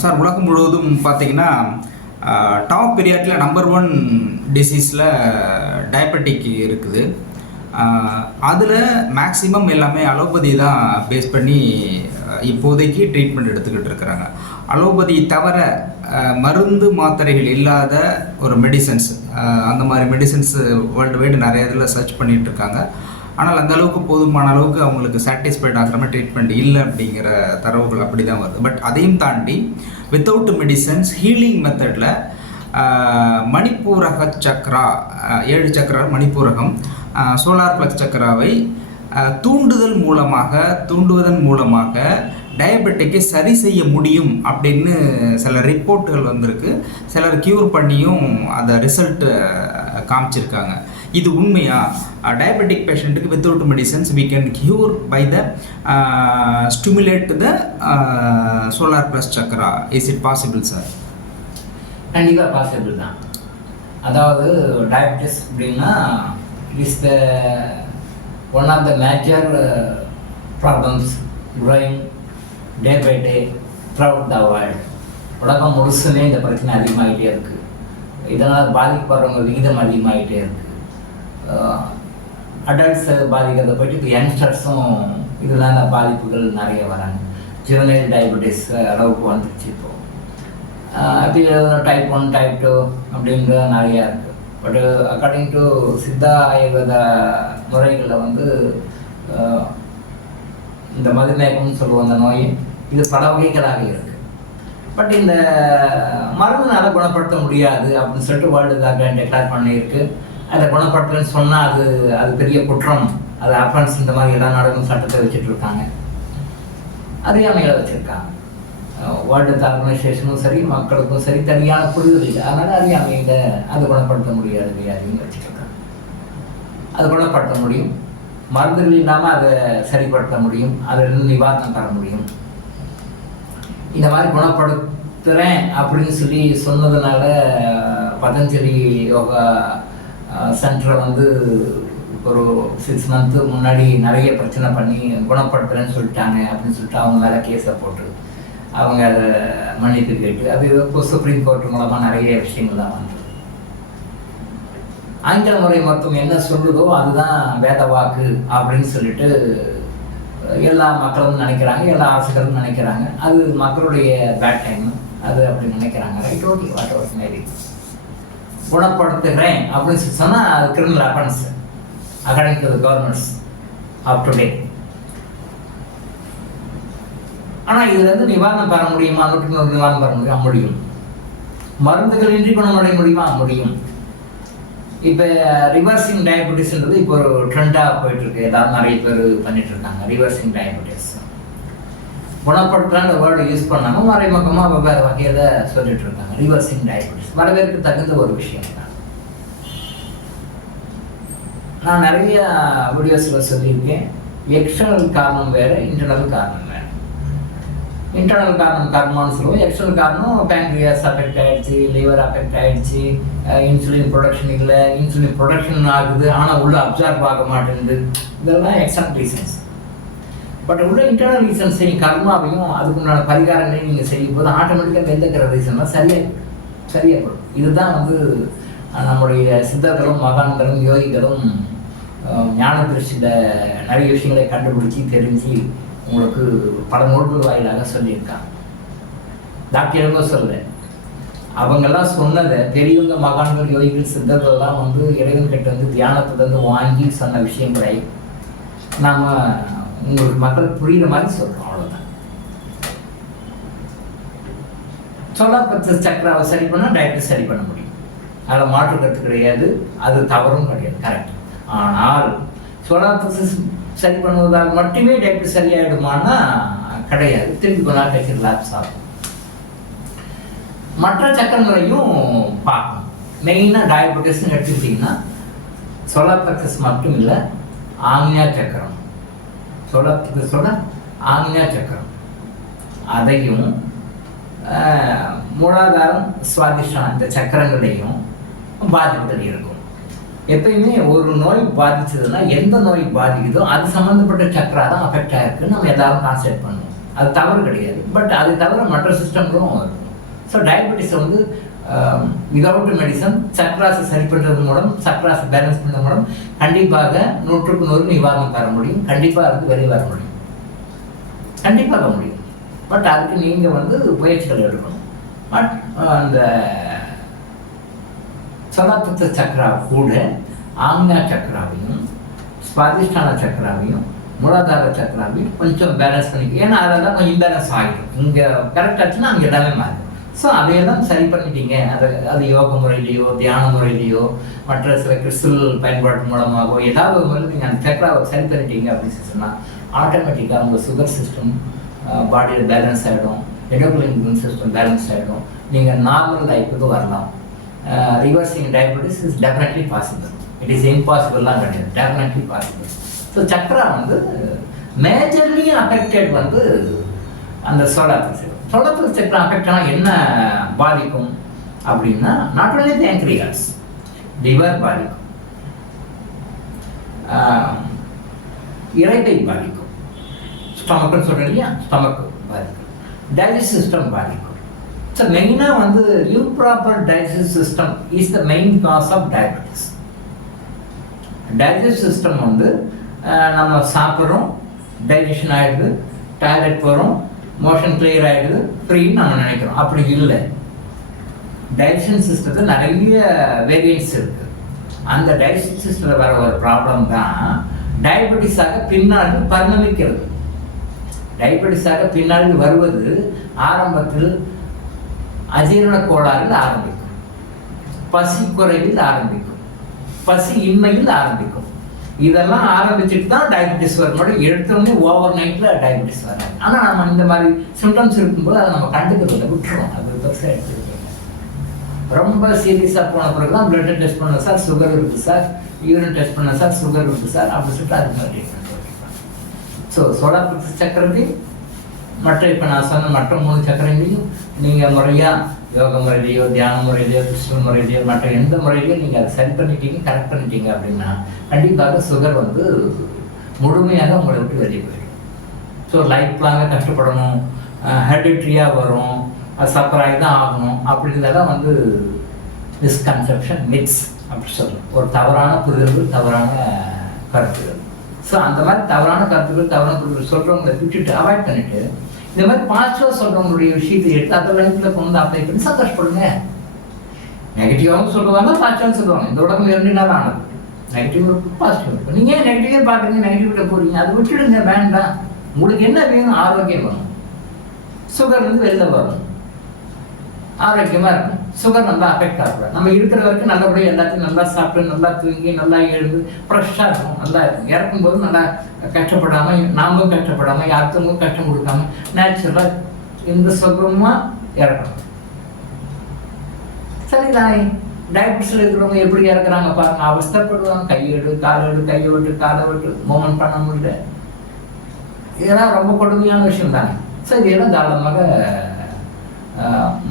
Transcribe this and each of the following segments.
Sir உலகம் முழுவதும் பார்த்தீங்கன்னா டாப் பீரியடில் நம்பர் 1 டிசீஸில் டயபெட்டிக் இருக்குது. அதில் மேக்ஸிமம் எல்லாமே அலோபதி தான் பேஸ் பண்ணி இப்போதைக்கு ட்ரீட்மெண்ட் எடுத்துக்கிட்டு இருக்கிறாங்க. அலோபதி தவிர மருந்து மாத்திரைகள் இல்லாத ஒரு மெடிசன்ஸ், அந்த மாதிரி மெடிசன்ஸ் வேர்ல்டு வைடு நிறைய இதில் சர்ச் பண்ணிகிட்டு இருக்காங்க. ஆனால் அந்த அளவுக்கு போதுமான அளவுக்கு அவங்களுக்கு சாட்டிஸ்ஃபைட் ஆகிற மாதிரி ட்ரீட்மெண்ட் இல்லை அப்படிங்கிற தரவுகள் அப்படி தான் வருது. பட் அதையும் தாண்டி வித்தவுட் மெடிசன்ஸ் ஹீலிங் மெத்தடில் மணிப்பூரக சக்ரா, 7 சக்கரா மணிப்பூரகம், சோலார் பிளக்ஸ் சக்கராவை தூண்டுவதன் மூலமாக டயபெட்டிக்கை சரி செய்ய முடியும் அப்படின்னு சில ரிப்போர்ட்டுகள் வந்திருக்கு. சிலர் க்யூர் பண்ணியும் அந்த ரிசல்ட் காமிச்சிருக்காங்க. இது உண்மையா? டயபெட்டிக் பேஷண்ட்டுக்கு without medicines we can cure by the stimulate the solar plus chakra. Is it possible sir? கண்டிப்பாக பாசிபிள் தான். அதாவது டயபெட்டிஸ் அப்படின்னா is the one of the major problems growing day by day throughout the world. உலகம் முழுசுமே இந்த பிரச்சனை அதிகமாகிட்டே இருக்குது. இதனால் பாதிக்கப்படுறவங்க விகிதம் அதிகமாகிட்டே இருக்குது. அடல்ட்ஸ் பாதிக்கிறத போய்ட்டு இப்போ யங்ஸ்டர்ஸும் இதனால பாதிப்புகள் நிறைய வராங்க. ஜுவனைல் டயபெட்டிஸ் அளவுக்கு வந்துருச்சு இப்போது. அப்படி டைப் 1 டைப் 2 அப்படிங்கிற நிறையா இருக்குது. But according to Siddha Ayurveda முறைகளில் வந்து இந்த மதுமேகம்னு சொல்லுவோம் அந்த நோய், இது பல வகைகளாக இருக்குது. பட் இந்த மருந்துனால குணப்படுத்த முடியாது அப்படின்னு சொல்லிட்டு வேர்ல்டு கார்டன் டெக்ளேர் பண்ணியிருக்கு. அதை குணப்படுத்தலன்னு சொன்னால் அது பெரிய குற்றம், அது அஃபென்ஸ், இந்த மாதிரி எல்லா நாடுகளும் சட்டத்தை வச்சுட்டு இருக்காங்க, அறியாமைகளை வச்சுருக்காங்க. வேர்ல்டு ஆர்கனைசேஷனும் சரி, மக்களுக்கும் சரி சரியான புரிதல் இல்லை. அதனால் அறியாமையில் அது குணப்படுத்த முடியாது வியாதின்னு வச்சுருக்காங்க. அது குணப்படுத்த முடியும், மருந்துகள் இல்லாமல் அதை சரிப்படுத்த முடியும், அதிலிருந்து நிவாரணம் தர முடியும். இந்த மாதிரி குணப்படுத்துகிறேன் அப்படின்னு சொல்லி சொன்னதுனால பதஞ்சலி யோகா சென்டரை வந்து ஒரு 6 மந்த்து முன்னாடி நிறைய பிரச்சனை பண்ணி குணப்படுத்துகிறேன்னு சொல்லிட்டாங்க அப்படின்னு சொல்லிட்டு அவங்க மேலே கேஸை போட்டு அவங்க அதை மன்னிப்பு கேட்டு அது இப்போ சுப்ரீம் கோர்ட் மூலமாக நிறைய விஷயங்கள்லாம் வந்து ஆங்கில முறை மருத்துவம் என்ன சொல்லுதோ அதுதான் வேத வாக்கு அப்படின்னு சொல்லிட்டு எல்லா மக்களும் நினைக்கிறாங்க, எல்லா அரசுகளும் நினைக்கிறாங்க. அது மக்களுடைய பேட் டைம், அது அப்படி நினைக்கிறாங்க. Right, okay, whatever maybe. குணப்படுத்துகிறேன் அப்படின்னு சொல்லி சொன்னால் அது criminal offence according to the governments of today. ஆனால் இதுலேருந்து நிவாரணம் பெற முடியுமா? 100% நிவாரணம் பெற முடியும். மருந்துகள் இன்றி குணமடைய முடியுமா? முடியும். இப்போ ரிவர்சிங் டயபெட்டிஸ்ன்றது இப்போ ஒரு ட்ரெண்டாக போயிட்டுருக்கு. எல்லாரும் நிறைய பேர் பண்ணிகிட்ருக்காங்க ரிவர்சிங் டயபெட்டிஸ். குணப்படுத்துகிற வேர்டு யூஸ் பண்ணாமல் மறைமுகமாக வெவ்வேறு வகையில் சொல்லிட்டு இருக்காங்க. ரிவர்சிங் டயபெட்டிஸ் வரவேற்கு தகுந்த ஒரு விஷயம் தான். நான் நிறைய வீடியோஸில் சொல்லியிருக்கேன், எக்ஸ்டர்னல் காரணம் வேறு, இன்டர்னல் காரணம் வேறு. இன்டர்னல் காரணம் காரணமானு சொல்லுவோம், எக்ஸ்டர்னல் காரணம் பேங்க்ரியாஸ் அஃபெக்ட் ஆகிடுச்சு, லிவர் அஃபெக்ட் ஆகிடுச்சு, இன்சுலின் ப்ரொடக்ஷன் இல்லை, இன்சுலின் ப்ரொடக்ஷன் ஆகுது ஆனால் உள்ளே அப்சார்ப் ஆக மாட்டேங்குது, இதெல்லாம் எக்ஸ்டர்னல் ரீசன்ஸ். பட் உள்ள இன்டர்னல் ரீசன்ஸையும் கர்மாவையும் அதுக்குண்டான பரிகாரங்களையும் நீங்கள் செய்யும் போது ஆட்டோமேட்டிக்காக வெந்தக்கிற ரீசன்லாம் சரியாகப்படும். இதுதான் வந்து நம்முடைய சித்தர்களும் மகான்களும் யோகிகளும் ஞான திருஷ்டியில் நிறைய விஷயங்களை கண்டுபிடிச்சி தெரிஞ்சு உங்களுக்கு பல நூல்கள் வாயிலாக சொல்லியிருக்காங்க. டாக்டருங்க சொல்ல அவங்கெல்லாம் சொன்னதை பெரியவங்க மகான்கள் யோகிகள் சித்தர்கள்லாம் வந்து இறைவன் கிட்ட வந்து தியானத்துலேருந்து வாங்கி சொன்ன விஷயங்களை நாம் உங்களுக்கு மக்கள் புரியுற மாதிரி சொல்கிறோம். அவ்வளோதான். சோலார் பிளக்ஸஸ் சக்கராவை சரி பண்ணால் டயபெட்டிஸ் சரி பண்ண முடியும், அதில் மாற்று கருத்து கிடையாது, அது தவறும் கிடையாது, கரெக்ட். ஆனால் சோலார் பிளக்ஸஸ் சரி பண்ணுவதால் மட்டுமே டயபெட்டிஸ் சரியாயிடுமானா கிடையாது. திருப்பி கொண்டா கட்சி லேப்ஸ் ஆகும். மற்ற சக்கரங்களையும் பார்க்கணும். மெயினாக டயபெட்டிஸ்ன்னு எடுத்துக்கிட்டிங்கன்னா சோலார் பிளக்ஸஸ் மட்டும் இல்லை, ஆக்ஞா சக்கரம், சோலார் ஆக்ஞா சக்கரம், அதையும் மூலாதாரம் சுவாதிஷ்டானம் இந்த சக்கரங்களையும் பாதிப்புகள் இருக்கும். எப்பயுமே ஒரு நோய் பாதிச்சதுன்னா எந்த நோய் பாதிக்குதோ அது சம்மந்தப்பட்ட சக்கரா தான் அஃபெக்ட் ஆகிருக்குன்னு நம்ம எல்லாரும் கான்செப்ட் பண்ணுவோம். அது தவறு கிடையாது. பட் அது தவிர மற்ற சிஸ்டம்களும் இருக்கும். ஸோ டயபெட்டிஸ் வந்து விதவுட் மெடிசன் சக்ராஸை சரி பண்ணுறது மூலம், சக்ராஸை பேலன்ஸ் பண்ணுறது மூலம் கண்டிப்பாக 100க்கு 100 நிவாரணம் தர முடியும். கண்டிப்பாக அதுக்கு வெளியே வர முடியும், கண்டிப்பாக முடியும். பட் அதுக்கு நீங்கள் வந்து முயற்சிகள் எடுக்கணும். பட் அந்த சதாப்த சக்ரா கூட ஆம்னா சக்ராவையும் ஸ்வாதிஷ்டான சக்ராவையும் மூலாதார சக்ராவையும் கொஞ்சம் பேலன்ஸ் பண்ணிக்க. ஏன்னா அதெல்லாம் கொஞ்சம் இம்பேலன்ஸ் ஆகிடும். இங்கே கரெக்டாச்சுன்னா அங்கே எல்லாமே மாறிடும். ஸோ அதையெல்லாம் சரி பண்ணிட்டீங்க. அது யோக முறையிலையோ தியான முறையிலையோ மற்ற சில கிறிஸ்டல் பயன்பாட்டு மூலமாகவோ ஏதாவது ஒரு முறையில் நீங்கள் அந்த சக்ராவை சரி பண்ணிட்டீங்க அப்படின்னு சொன்னால் ஆட்டோமேட்டிக்காக உங்கள் சுகர் சிஸ்டம் பாடியில் பேலன்ஸ் ஆகிடும், எண்டோக்ரைன் சிஸ்டம் பேலன்ஸ் ஆகிடும். நீங்கள் நார்மல் லைஃபுக்கு வரலாம். Reversing diabetes is definitely possible. It is இம்பாசிபிள்லாம் கிடையாது, டெஃபினெட்லி பாசிபிள். ஸோ சக்ரா வந்து மேஜர்லி அஃபெக்டட் வந்து அந்த சோலார் சக்ரா அஃபெக்ட் ஆனால் என்ன பாதிக்கும் அப்படின்னா நாட் ஒன்லி பேங்க்ரியாஸ், லிவர் பாதிக்கும், இறைப்பை பாதிக்கும், ஸ்டமக்குன்னு சொல்கிறேன் இல்லையா, ஸ்டமக்கு பாதிக்கும், டைஜஸ்ட் சிஸ்டம் பாதிக்கும். ஸோ மெயினாக வந்து improper digest system is the main cause of diabetes. Digest system வந்து நம்ம சாப்பிட்றோம், டைஜஷன் ஆகிடுது, டாய்லெட் போகிறோம், மோஷன் கிளியர் ஆகிடுது, ஃப்ரீன்னு நம்ம நினைக்கிறோம். அப்படி இல்லை. டைஜஷன் சிஸ்டத்தில் நிறைய வேரியன்ஸ் இருக்குது. அந்த டைஜஷன் சிஸ்டத்தில் வர ஒரு ப்ராப்ளம் தான் டயபெட்டிஸாக பின்னாடி பரிணமிக்கிறது. டயபெட்டிஸாக பின்னாடி வருவது ஆரம்பத்தில் அஜீரண கோளாறில் ஆரம்பிக்கும், பசி குறைவில் ஆரம்பிக்கும், பசி இன்மையில் ஆரம்பிக்கும். இதெல்லாம் ஆரம்பிச்சுட்டு தான் டயபெட்டிஸ் வரும். எடுத்தோடனே ஓவர் நைட்டில் டயபெட்டிஸ் வராது. ஆனால் நம்ம இந்த மாதிரி சிம்டம்ஸ் இருக்கும்போது அதை நம்ம கண்டுக்கிறத விட்டுருவோம். அது பெருசாக எடுத்துருக்கீங்க. ரொம்ப சீரியஸாக போன பிறகு தான் பிளட்டை டெஸ்ட் பண்ண சார் சுகர் இருக்குது சார், யூரின் டெஸ்ட் பண்ண சார் சுகர் இருக்குது சார் அப்படின்னு சொல்லிட்டு அது மாதிரி ஸோ சோலார் சக்கரத்தை மற்ற இப்போ நான் சொன்ன மற்ற 3 சக்கரங்களையும் நீங்கள் முறையாக யோக முறையிலையோ தியான முறையிலையோ கிறிஸ்டல் முறையிலையோ மற்ற எந்த முறையிலையோ நீங்கள் அதை சரி பண்ணிட்டீங்க, கரெக்ட் பண்ணிட்டீங்க அப்படின்னா கண்டிப்பாக சுகர் வந்து முழுமையாக உங்களை விட்டு வெளியே போயிடும். ஸோ லைஃப் லாங்காக கஷ்டப்படணும், ஹெரிடிட்ரியாக வரும், சப்பராகி தான் ஆகணும் அப்படின்றதெல்லாம் வந்து மிஸ்கன்செப்ஷன், மிக்ஸ் அப்படி சொல்லணும். ஒரு தவறான புரிதல்கள், தவறான கருத்துகள். ஸோ அந்த மாதிரி தவறான கருத்துக்கள், தவறான புரிதல் சொல்கிறவங்களை விட்டுட்டு அவாய்ட் பண்ணிவிட்டு இந்த மாதிரி பாசிட்டிவாக சொல்கிறவங்களுடைய விஷயத்தை எடுத்து அதை லைஃப்பில் கொண்டு அப்ளை பண்ணி சந்தோஷப்படுங்க. நெகட்டிவாகவும் சொல்லுவாங்க, பாசிட்டிவாகவும் சொல்லுவாங்க. இந்த உலகம் 2 நாள் ஆனது. நெகட்டிவ் இருக்கும், பாசிட்டிவ் இருக்கும். நீங்கள் ஏன் நெகட்டிவே பார்க்குறீங்க, நெகட்டிவ்கிட்ட போகிறீங்க? அதை விட்டுடுங்க, வேண்டாம். உங்களுக்கு என்ன வேணும்? ஆரோக்கியம் வேணும். சுகர் வந்து வெளில வரும், ஆரோக்கியமாக இருக்கும். சுகர் நல்லா அஃபெக்ட் ஆகக்கூடாது. நம்ம இருக்கிற வரைக்கும் நல்லபடியாக எல்லாத்தையும் நல்லா சாப்பிட்டு, நல்லா தூங்கி, நல்லா எழுந்து ஃப்ரெஷ்ஷாக இருக்கும், நல்லா இருக்கும். இறக்கும்போது நல்லா கஷ்டப்படாமல், நாமளும் கஷ்டப்படாமல், யாருக்கும் கஷ்டம் கொடுக்காம நேச்சுரலாக எந்த சுகமாக இறக்கணும். சரிதான். டயபெட்டிஸில் இருக்கிறவங்க எப்படி இறக்குறாங்க பாருங்க, அவஸ்தப்படுவாங்க. கையெடு, காலெடு, கையை விட்டு காலை விட்டு மூமெண்ட் பண்ண முடியல. இதெல்லாம் ரொம்ப கொடுமையான விஷயம் தானே. ஸோ இதெல்லாம் தாராளமாக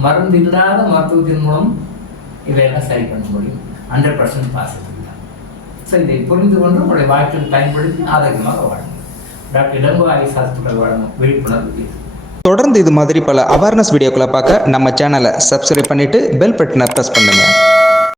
மருந்து இல்லாத மருத்துவத்தின் மூலம் இதையெல்லாம் சரி பண்ண முடியும். 100% பாசிட்டிவ் தான். ஸோ இதை புரிந்து கொண்டு உங்களுடைய வாழ்க்கையில் பயன்படுத்தி ஆரோக்கியமாக வாழுங்க. டாக்டர் இளங்கோ ஐஸ் ஹாஸ்பிட்டல் வழங்கும் விழிப்புணர்வு. தொடர்ந்து இது மாதிரி பல அவேர்னஸ் வீடியோக்களை பார்க்க நம்ம சேனலை சப்ஸ்கிரைப் பண்ணிட்டு பெல் பட்டனை ப்ரெஸ் பண்ணுங்க.